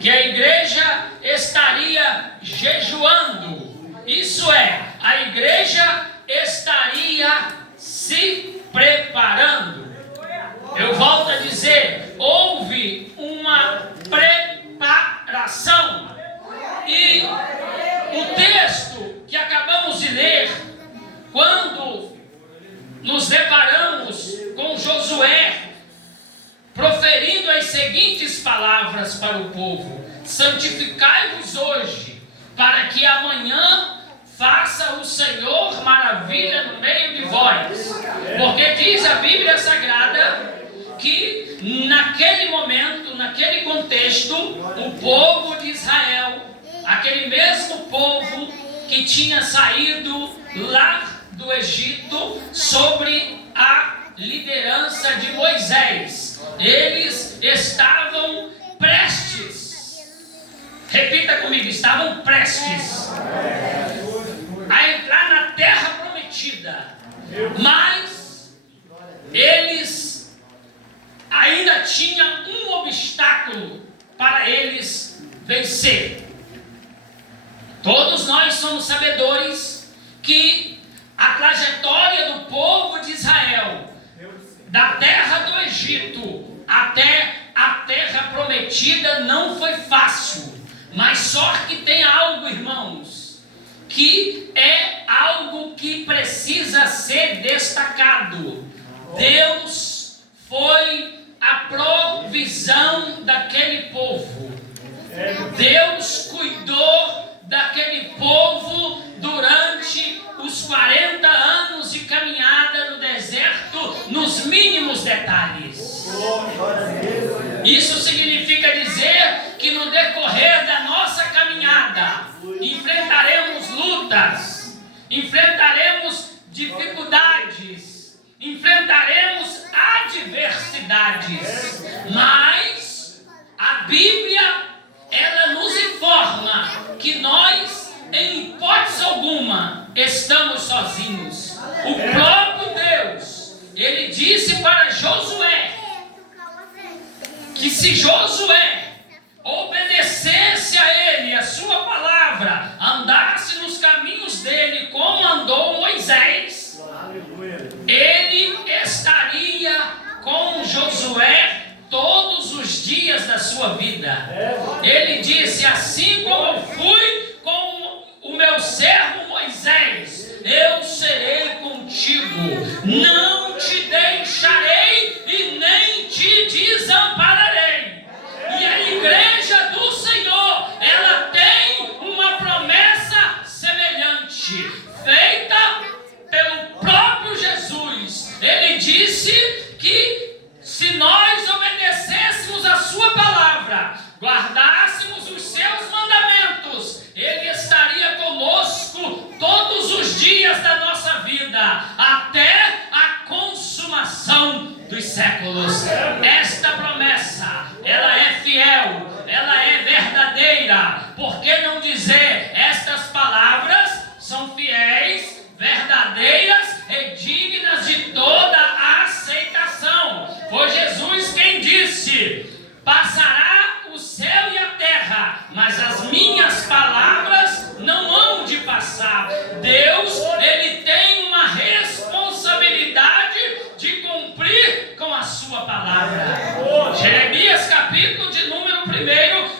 que a igreja estaria jejuando. Isso é, a igreja estaria se preparando. Eu volto a dizer, houve uma preparação. E o texto que acabamos de ler, quando nos deparamos com Josué proferindo as seguintes palavras para o povo: santificai-vos hoje, para que amanhã faça o Senhor maravilha no meio de vós. Porque diz a Bíblia Sagrada que naquele momento, naquele contexto, o povo de Israel, aquele mesmo povo que tinha saído lá do Egito sobre a liderança de Moisés, eles estavam prestes, repita comigo, estavam prestes a entrar na terra prometida, mas eles ainda tinham um obstáculo para eles vencer. Todos nós somos sabedores que a trajetória do povo de Israel, da terra do Egito até a terra prometida, não foi fácil. Mas só que tem algo, irmãos, que é algo que precisa ser destacado. Deus foi a provisão daquele povo. Deus cuidou daquele povo durante os 40 anos de caminhada no deserto, nos mínimos detalhes. Isso significa dizer que no decorrer da nossa caminhada enfrentaremos lutas, enfrentaremos dificuldades, enfrentaremos adversidades, mas a Bíblia, ela nos informa que nós, em hipótese alguma, estamos sozinhos. O próprio Deus, ele disse para Josué que se Josué obedecesse a ele, a sua palavra, andasse nos caminhos dele como andou Moisés, ele estaria com Josué todos os dias da sua vida. Ele disse: assim como eu fui com o meu servo Moisés, eu serei contigo, não te deixarei e nem te desampararei. E a igreja do Senhor, ela tem uma promessa semelhante, feita pelo próprio Jesus. Ele disse que se nós obedecêssemos a sua palavra, guardássemos os seus mandamentos, ele estaria conosco todos os dias da nossa vida, até a consumação dos séculos. Esta promessa, ela é fiel, ela é verdadeira. Por que não dizer, estas palavras são fiéis, verdadeiras e dignas de toda a aceitação? Foi Jesus quem disse: passará o céu e a terra, mas as minhas palavras não hão de passar. Deus, ele tem uma responsabilidade de cumprir com a sua palavra. Jeremias capítulo de número 1,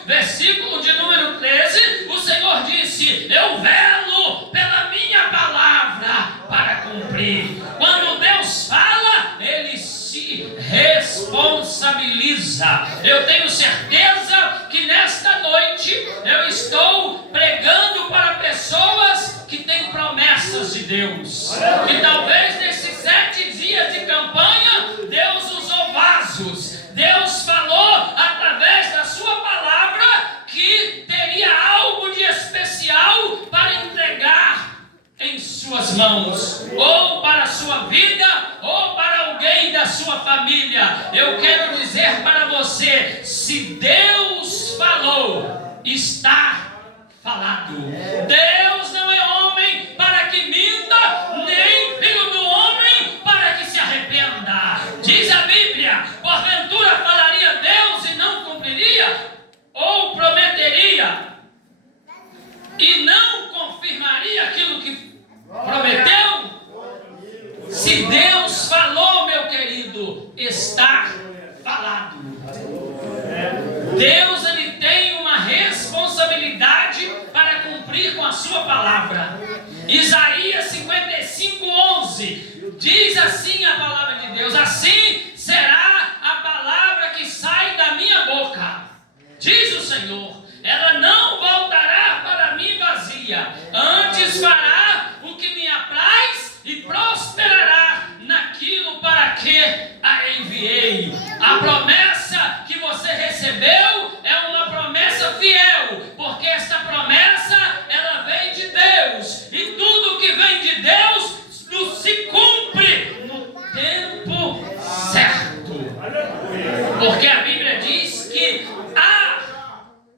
versículo de número 13, o Senhor disse: eu velo pela minha palavra para cumprir. Quando Deus fala, ele se responsabiliza. Eu tenho certeza que nesta noite eu estou pregando para pessoas que têm promessas de Deus, que talvez nesses 7 dias de campanha Deus usou vasos, Deus falou através da sua palavra que teria algo de especial para entregar em suas mãos, ou para a sua vida, ou para alguém da sua família. Eu quero dizer para você: se Deus falou, está falado. Deus não é homem para que minta, nem filho do homem para que se arrependa. Diz a Bíblia: porventura falaria Deus e não cumpriria? Ou Diz assim a palavra de Deus: assim será a palavra que sai da minha boca, diz o Senhor. Ela não voltará para mim vazia, antes fará o que me apraz e prosperará naquilo para que a enviei. A promessa que você recebeu é uma promessa fiel, porque esta promessa ela vem de Deus, e tudo que vem de Deus se cumpre no tempo certo, porque a Bíblia diz que há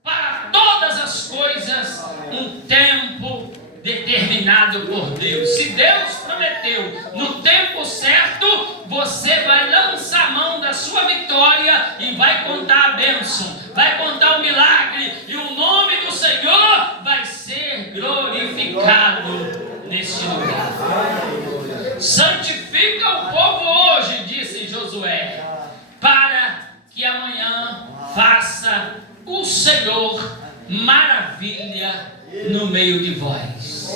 para todas as coisas um tempo determinado por Deus. Se Deus prometeu no tempo certo, você vai lançar a mão da sua vitória e vai contar a bênção, vai contar o milagre, e o nome do Senhor vai ser glorificado neste lugar. Santifica o povo hoje, disse Josué, para que amanhã faça o Senhor maravilha no meio de vós.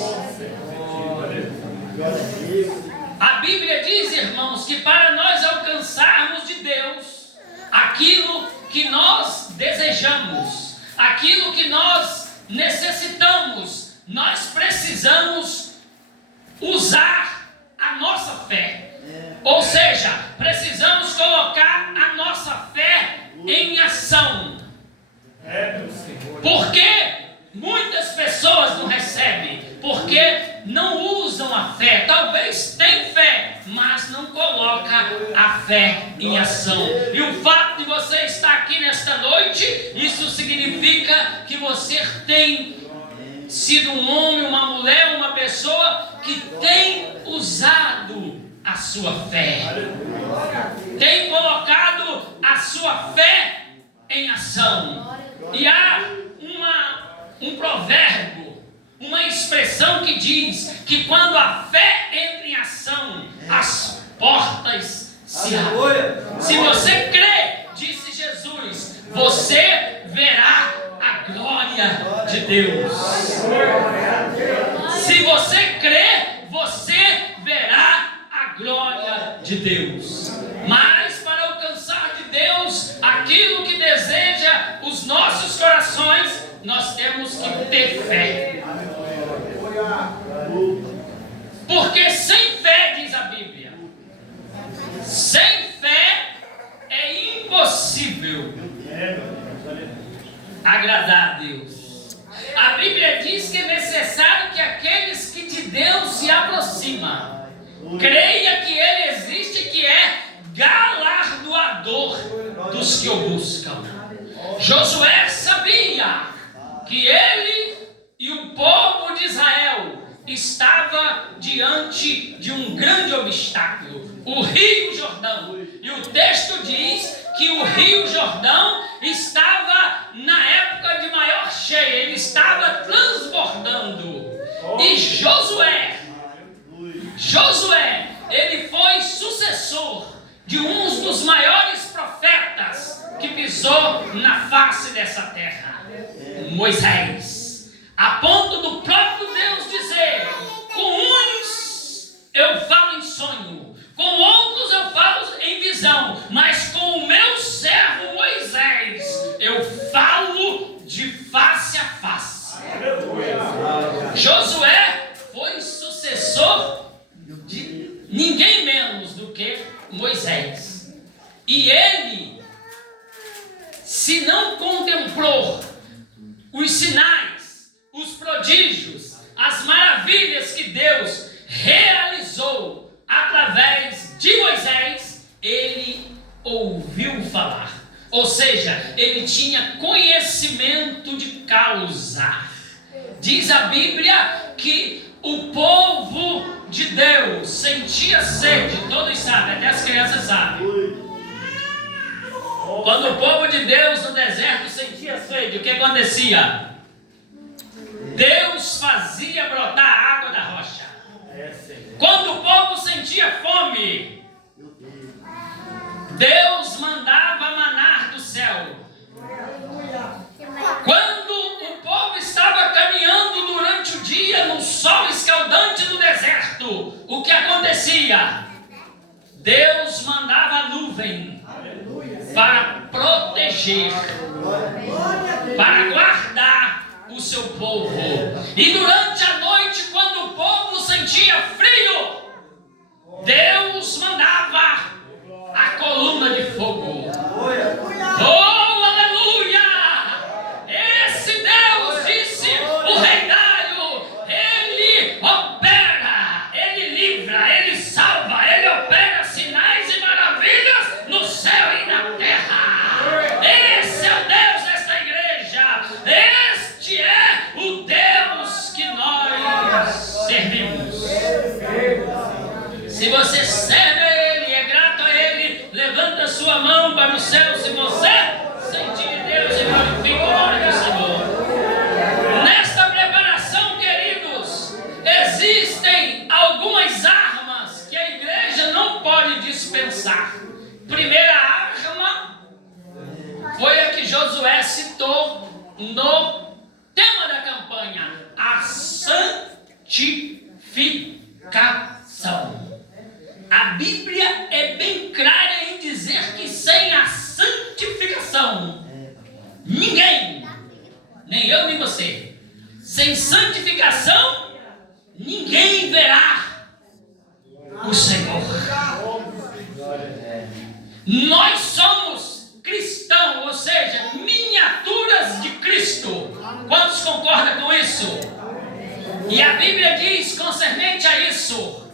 A Bíblia diz, irmãos, que para nós alcançarmos de Deus aquilo que nós desejamos, aquilo que nós necessitamos, nós precisamos usar a nossa fé. Ou seja, precisamos colocar a nossa fé em ação. Porque muitas pessoas não recebem, porque não usam a fé. Talvez tem fé, mas não coloca a fé em ação. E o fato de você estar aqui nesta noite, isso significa que você tem sido um homem, uma mulher, uma pessoa que tem usado a sua fé, tem colocado a sua fé em ação. E há um provérbio, uma expressão que diz que quando a fé entra em ação, as portas se abrem. Se você crê, disse Jesus, você verá a glória de Deus. Se você crê, você verá a glória de Deus. Mas para alcançar de Deus aquilo que deseja os nossos corações, nós temos que ter fé. Porque sem fé, diz a Bíblia, sem fé é impossível agradar a Deus. A Bíblia diz que é necessário que aqueles que de Deus se aproximam creia que Ele existe, que é galardoador dos que o buscam. Josué sabia que ele e o povo de Israel estava diante de um grande obstáculo, o Rio Jordão. E o texto diz que o Rio Jordão estava na época de maior cheia, ele estava transbordando. E Josué, ele foi sucessor de um dos maiores profetas que pisou na face dessa terra, Moisés, a ponto do próprio Deus dizer: com uns eu falo em sonho, com outros eu falo em visão, mas com o meu servo Moisés eu falo de face a face. Josué foi sucessor de ninguém menos do que Moisés. E ele, se não contemplou os sinais, os prodígios, as maravilhas que Deus realizou através de Moisés, ele ouviu falar. Ou seja, ele tinha conhecimento de causa. Diz a Bíblia que o povo de Deus sentia sede, todos sabem, até as crianças sabem. Quando o povo de Deus no deserto sentia sede, o que acontecia? Deus fazia brotar a água da rocha. Quando o povo sentia fome, Deus mandava manar do céu. Quando o povo estava caminhando durante o dia no sol escaldante do deserto, o que acontecia? Deus mandava a nuvem para proteger, para guardar o seu povo. E durante a noite, quando o povo sentia frio, Deus mandava a coluna de fogo. Oh, aleluia! Esse Deus, disse o rei Dário, ele opera, ele livra, ele salva, ele opera sinais e maravilhas no céu e na terra. Esse é o Deus desta igreja. Este é o Deus que nós servimos. Se você serve a Ele, é grato a Ele, levanta a sua mão para o céu. Se você sente de Deus e glorifica o nome do Senhor. Nesta preparação, queridos, existem algumas armas que a igreja não pode dispensar. Primeira arma foi a que Josué citou no tema da campanha: a santificação. A Bíblia é bem clara em dizer que sem a santificação, ninguém, nem eu nem você, sem santificação, ninguém verá o Senhor. Nós somos cristãos, ou seja, miniaturas de Cristo. Quantos concordam com isso? E a Bíblia diz concernente a isso: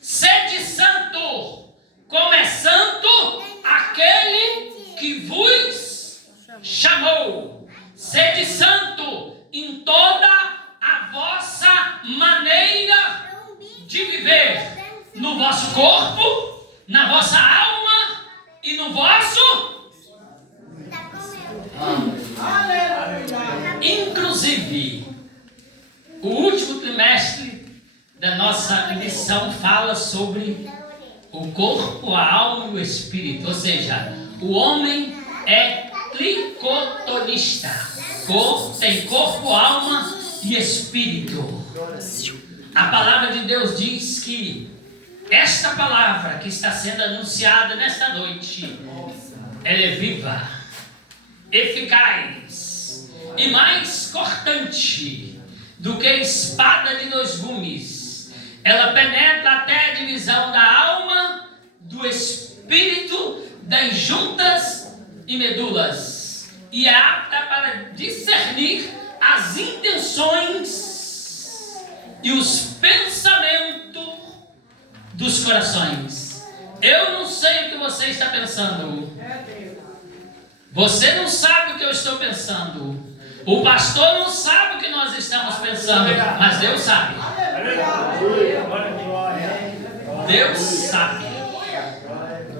sede santo, como é santo aquele que vos chamou. Sede santo em toda a vossa maneira de viver, no vosso corpo, na vossa alma e no vosso. Inclusive, o último trimestre da nossa lição fala sobre o corpo, a alma e o espírito. Ou seja, o homem é tricotonista. Tem corpo, alma e espírito. A palavra de Deus diz que esta palavra que está sendo anunciada nesta noite, ela é viva, eficaz e mais cortante do que espada de 2 gumes. Ela penetra até a divisão da alma, do espírito, das juntas e medulas, e é apta para discernir as intenções e os pensamentos dos corações. Eu não sei o que você está pensando. Você não sabe o que eu estou pensando. O pastor não sabe o que nós estamos pensando, mas Deus sabe. Deus sabe.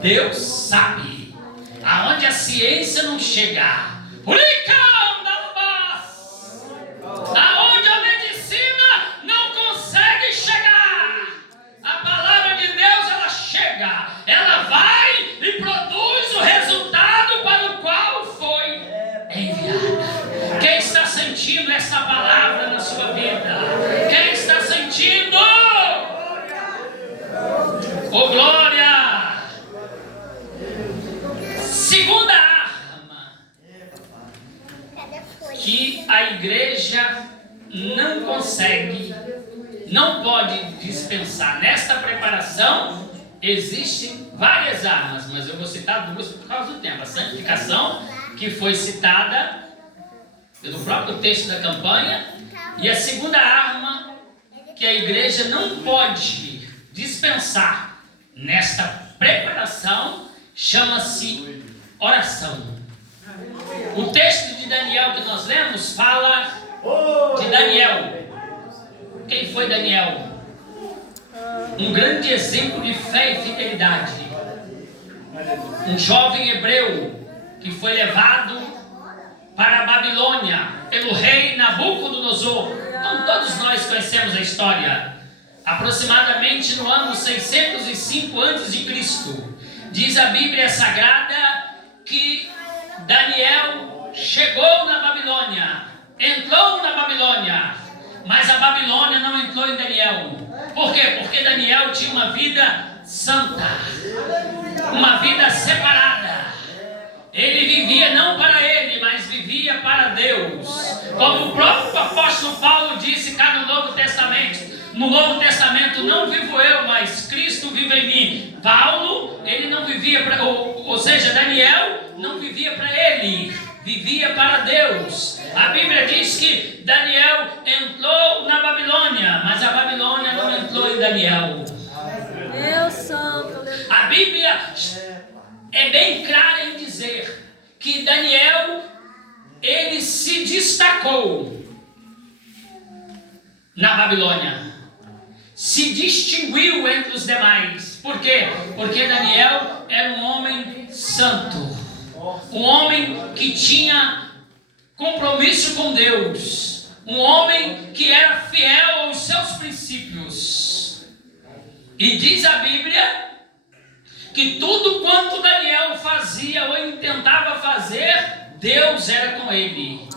Deus sabe. Aonde a ciência não chegar. Aonde a medicina não consegue chegar, a palavra de Deus, ela chega. Ela vai e produz o resultado para o qual foi enviada. Quem está sentindo essa palavra na sua vida? Quem está sentindo? Oh, glória! Segunda arma que a igreja não consegue, não pode dispensar. Nesta preparação existem várias armas, mas eu vou citar 2 por causa do tempo. A santificação, que foi citada pelo próprio texto da campanha, e a segunda arma que a igreja não pode dispensar nesta preparação chama-se oração. O texto de Daniel que nós lemos fala de Daniel. Quem foi Daniel? Um grande exemplo de fé e fidelidade. Um jovem hebreu que foi levado para a Babilônia pelo rei Nabucodonosor. Então todos nós conhecemos a história. Aproximadamente no ano 605 a.C., diz a Bíblia Sagrada que Daniel chegou na Babilônia, entrou na Babilônia, mas a Babilônia não entrou em Daniel. Por quê? Porque Daniel tinha uma vida santa, uma vida separada. Ele vivia não para ele, mas vivia para Deus. Como o próprio apóstolo Paulo disse cá no Novo Testamento. No Novo Testamento não vivo eu, mas Cristo vive em mim. Paulo, ele não vivia para, ou seja, Daniel não vivia para ele, vivia para Deus. A Bíblia diz que Daniel entrou na Babilônia, mas a Babilônia não entrou em Daniel. Meu santo. A Bíblia é bem clara em dizer que Daniel, ele se destacou na Babilônia, se distinguiu entre os demais. Por quê? Porque Daniel era um homem santo, um homem que tinha compromisso com Deus, um homem que era fiel aos seus princípios. E diz a Bíblia que tudo quanto Daniel fazia ou intentava fazer, Deus era com ele.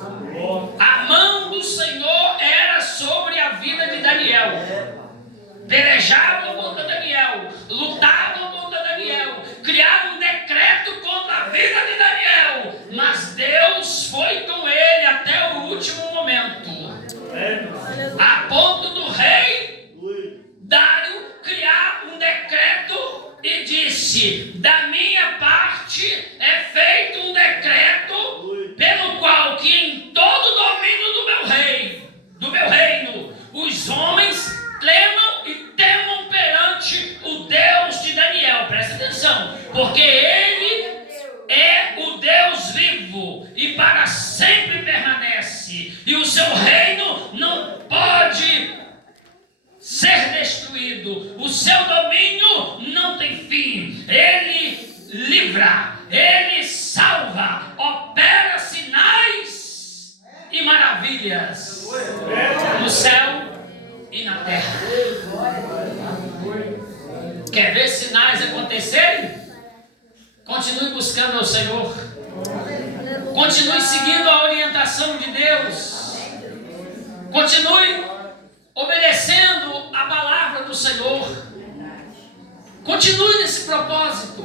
A mão do Senhor era sobre a vida de Daniel. Pelejavam contra Daniel, lutavam contra Daniel, criaram um decreto contra a vida de Daniel, mas Deus foi com ele até o último momento, a ponto do rei Dário criar um decreto e disse: da minha parte é feito um decreto pelo qual que em todo o domínio do meu reino, os homens tremam e temam perante o Deus de Daniel. Presta atenção, porque ele é o Deus vivo e para sempre permanece, e o seu reino não pode ser destruído, o seu domínio não tem fim. Ele livra, ele salva, opera sinais e maravilhas no céu e na terra. Quer ver sinais acontecerem? Continue buscando ao Senhor, continue seguindo a orientação de Deus, continue obedecendo a palavra do Senhor, continue nesse propósito,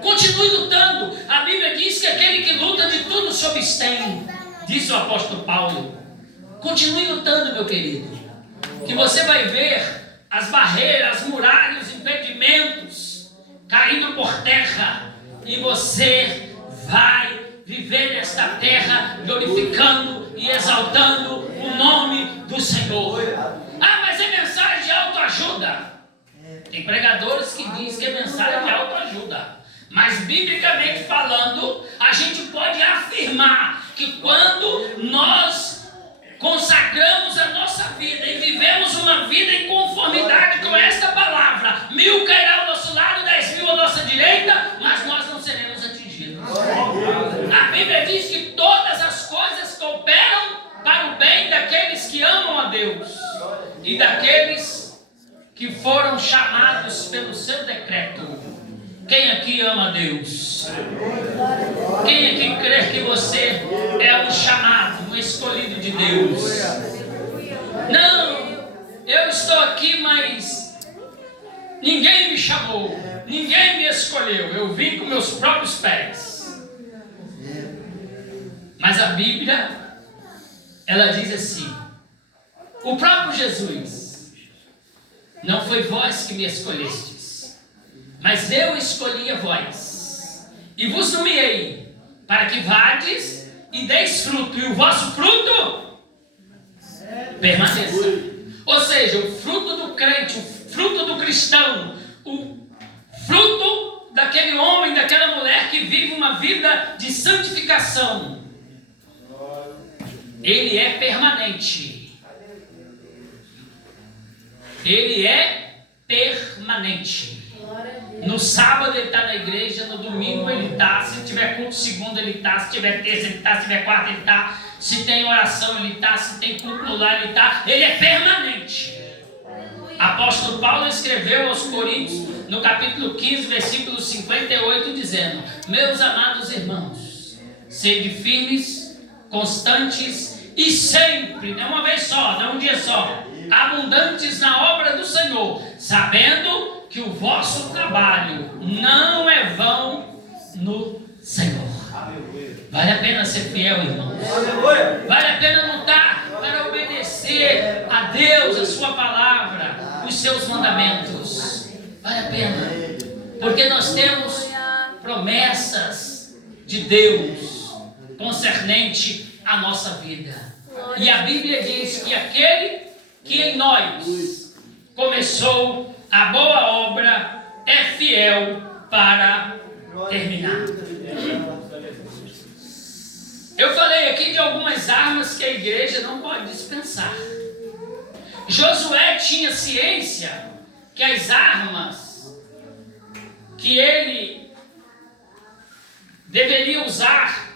continue lutando. A Bíblia diz que aquele que luta de tudo se abstém, diz o apóstolo Paulo. Continue lutando, meu querido, que você vai ver as barreiras, as muralhas, os impedimentos caindo por terra, e você vai viver nesta terra glorificando e exaltando o nome do Senhor. Ah, mas é mensagem de autoajuda. Tem pregadores que dizem que é mensagem de autoajuda, mas biblicamente falando, a gente pode afirmar que quando nós consagramos a nossa vida e vivemos uma vida em conformidade com esta palavra, 1000 cairá ao nosso lado, 10.000 à nossa direita, mas nós não seremos atingidos. A Bíblia diz que todas as coisas cooperam para o bem daqueles que amam a Deus e daqueles que foram chamados pelo seu decreto. Quem aqui ama a Deus? Quem aqui crê que você é um chamado, um escolhido de Deus? Não, eu estou aqui, mas ninguém me chamou, ninguém me escolheu, eu vim com meus próprios pés. Mas a Bíblia, ela diz assim: o próprio Jesus: não foi vós que me escolhestes, mas eu escolhi a vós, e vos nomeei, para que vades e deis fruto, e o vosso fruto permaneça. Ou seja, o fruto do crente, o fruto do cristão, o fruto daquele homem, daquela mulher que vive uma vida de santificação, ele é permanente. Ele é permanente. No sábado ele está na igreja, no domingo ele está, se tiver culto segunda ele está, se tiver terça ele está, se tiver quarta ele está, se tem oração ele está, se tem culto no lar ele está, ele é permanente. Apóstolo Paulo escreveu aos Coríntios, no capítulo 15, versículo 58, dizendo: meus amados irmãos, sede firmes, constantes e sempre, não uma vez só, não um dia só, abundantes na obra do Senhor, sabendo que o vosso trabalho não é vão no Senhor. Vale a pena ser fiel, irmãos. Vale a pena lutar para obedecer a Deus, a sua palavra, os seus mandamentos. Vale a pena, porque nós temos promessas de Deus concernente à nossa vida. E a Bíblia diz que aquele que em nós começou a boa obra é fiel para terminar. Eu falei aqui de algumas armas que a igreja não pode dispensar. Josué tinha ciência que as armas que ele deveria usar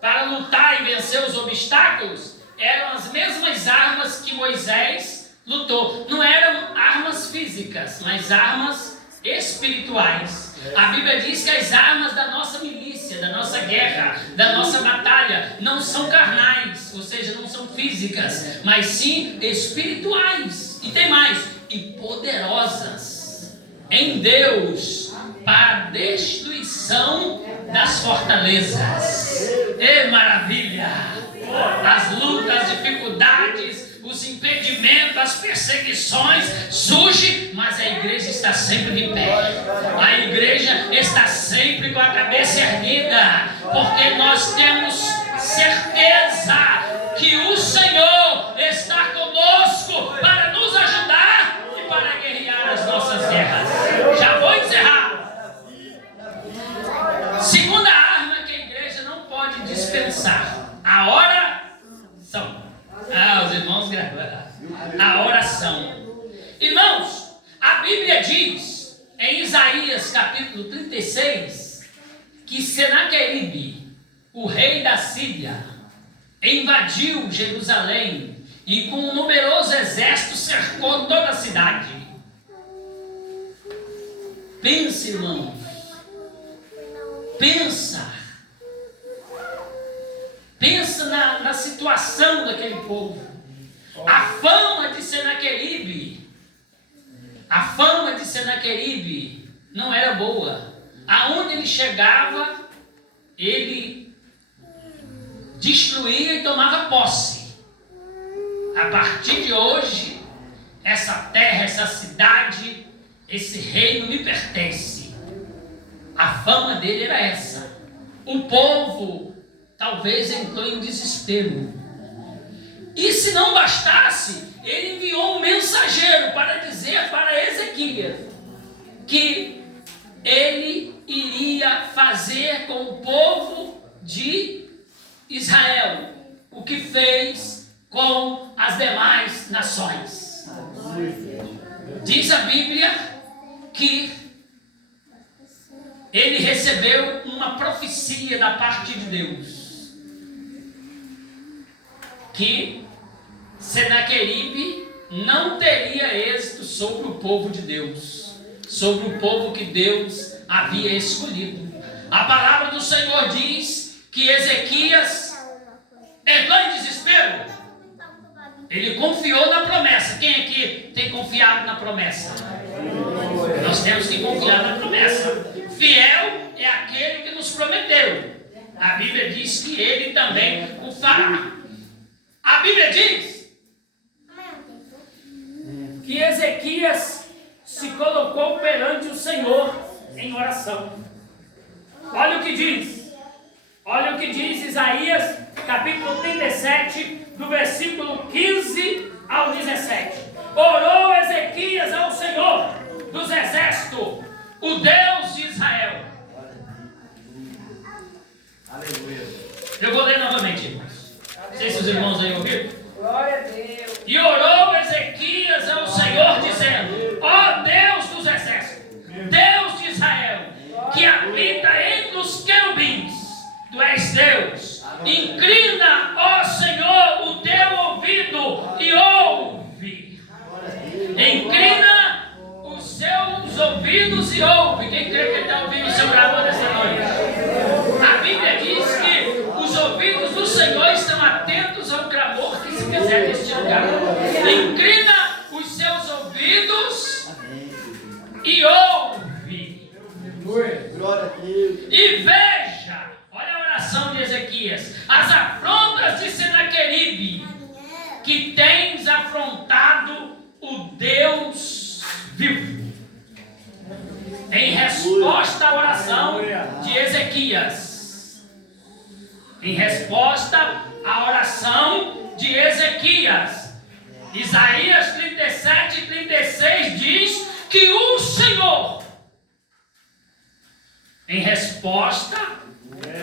para lutar e vencer os obstáculos eram as mesmas armas que Moisés lutou. Não eram armas físicas, mas armas espirituais. A Bíblia diz que as armas da nossa milícia, da nossa guerra, da nossa batalha, não são carnais, ou seja, não são físicas, mas sim espirituais. E tem mais, e poderosas em Deus para a destruição das fortalezas. Maravilha! As lutas, as dificuldades, os impedimentos, as perseguições surgem, mas a igreja está sempre de pé. A igreja está sempre com a cabeça erguida, porque nós temos certeza que o Senhor está conosco para nos ajudar e para guerrear as nossas guerras. Já vou encerrar. Segunda arma que a igreja não pode dispensar: a oração. Os irmãos gravaram. A oração. Irmãos, a Bíblia diz em Isaías capítulo 36 que Senaqueribe, o rei da Síria, invadiu Jerusalém e com um numeroso exército cercou toda a cidade. Pense, irmãos. Pensa na situação daquele povo. A fama de Senaqueribe não era boa. Aonde ele chegava, ele destruía e tomava posse. A partir de hoje, essa terra, essa cidade, esse reino me pertence. A fama dele era essa. O povo talvez entrou em desespero. E se não bastasse, ele enviou um mensageiro para dizer para Ezequias que ele iria fazer com o povo de Israel o que fez com as demais nações. Diz a Bíblia que ele recebeu uma profecia da parte de Deus, que Senaqueribe não teria êxito sobre o povo de Deus, sobre o povo que Deus havia escolhido. A palavra do Senhor diz que Ezequias entrou em desespero. Ele confiou na promessa. Quem aqui tem confiado na promessa? Nós temos que confiar na promessa. Fiel é aquele que nos prometeu. A Bíblia diz que ele também o fará. A Bíblia diz que Ezequias se colocou perante o Senhor em oração. Olha o que diz. Olha o que diz Isaías, capítulo 37, do versículo 15 ao 17. Orou Ezequias ao Senhor dos exércitos, o Deus de Israel. Aleluia. Eu vou ler novamente, irmãos. Não sei se os irmãos aí ouviram. Glória a Deus. E orou Ezequias ao Senhor, dizendo: ó Deus dos exércitos, Deus de Israel, que habita entre os querubins, tu és Deus. Inclina, ó Senhor, o teu ouvido e ouve. Inclina os seus ouvidos e ouve. Quem crê que ele está ouvindo o seu clamor nessa noite? A Bíblia diz que os ouvidos do Senhor estão atentos ao clamor que se fizer neste lugar. Inclina os seus ouvidos e ouve. E veja, olha a oração de Ezequias, as afrontas de Senaqueribe, que tens afrontado o Deus vivo. Em resposta à oração de Ezequias. Em resposta à oração de Ezequias. Isaías 37 e 36 diz que o Senhor, em resposta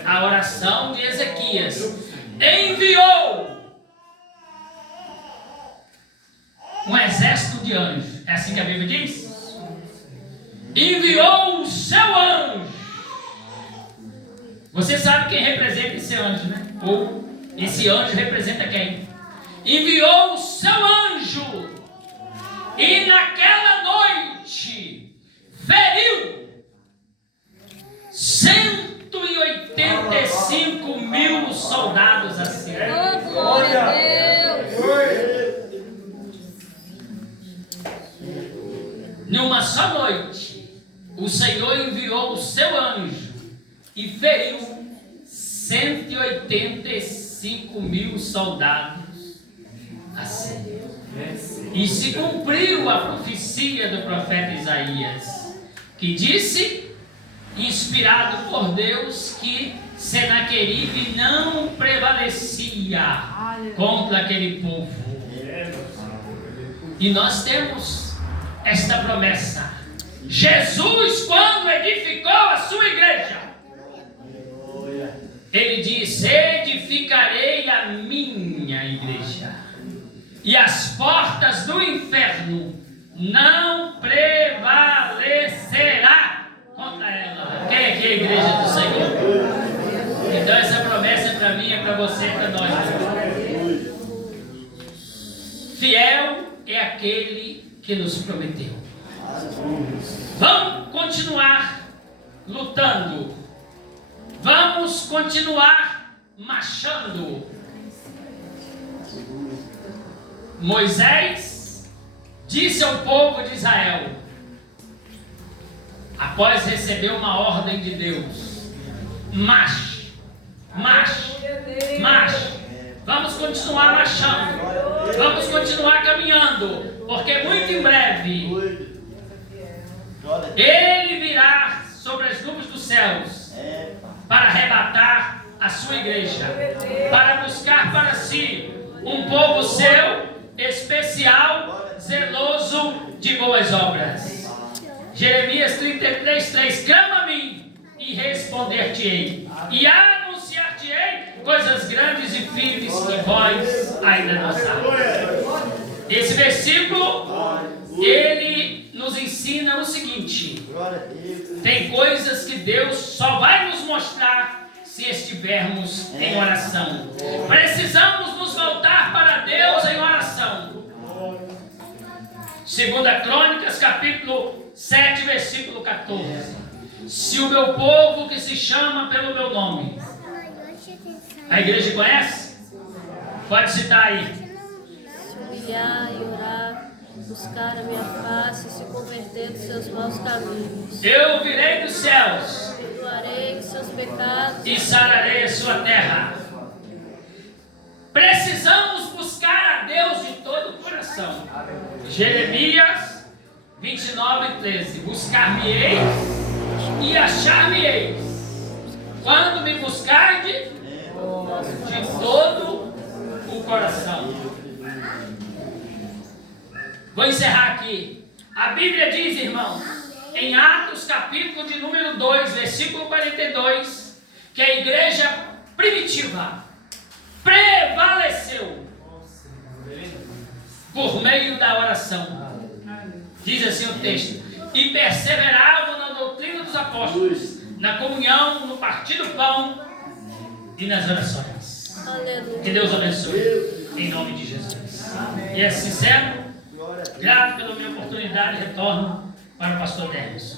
à oração de Ezequias, enviou um exército de anjos. É assim que a Bíblia diz? Enviou o seu anjo. Você sabe quem representa esse anjo, né? Ou esse anjo representa quem? Enviou o seu anjo. E naquela noite feriu 185 mil soldados assírios. Oh, glória a Deus. Numa só noite, o Senhor enviou o seu anjo e feriu 185 mil soldados assírios. E se cumpriu a profecia do profeta Isaías, que disse, inspirado por Deus, que Senaqueribe não prevalecia contra aquele povo. E nós temos esta promessa. Jesus, quando edificou a sua igreja, ele disse: edificarei a minha igreja, e as portas do inferno não prevalecerá contra ela. Quem é que é a igreja do Senhor? Então essa promessa é para mim, é para você, é para nós. Fiel é aquele que nos prometeu. Vamos continuar lutando. Vamos continuar marchando. Moisés disse ao povo de Israel, após receber uma ordem de Deus: marche, marche, marche. Vamos continuar marchando. Vamos continuar caminhando, porque muito em breve Ele virá sobre as nuvens dos céus para arrebatar a sua igreja, para buscar para si um povo seu, especial, zeloso de boas obras. Jeremias 33:3: clama a mim e responder-te-ei, e anunciar-te-ei coisas grandes e firmes que vós ainda não sabes. Esse versículo, ele nos ensina o seguinte: tem coisas que Deus só vai nos mostrar se estivermos em oração. Precisamos nos voltar para Deus em oração. 2 Crônicas, capítulo 7, versículo 14. Se o meu povo que se chama pelo meu nome. A igreja conhece? Pode citar aí. Se humilhar e orar, buscar a minha face e se converter dos seus maus caminhos. Eu virei dos céus, Perdoarei os seus pecados e sararei a sua terra. Precisamos buscar a Deus de todo o coração. Jeremias 29:13. Buscar-me-eis e achar-me-eis, quando me buscardes de todo o coração. Vou encerrar aqui. A Bíblia diz, irmãos, em Atos capítulo de número 2, versículo 42, que a igreja primitiva prevaleceu por meio da oração. Diz assim o texto: e perseveravam na doutrina dos apóstolos, na comunhão, no partir do pão e nas orações. Aleluia. Que Deus abençoe, em nome de Jesus. E é sincero, grato pela minha oportunidade, retorno para o pastor Denis.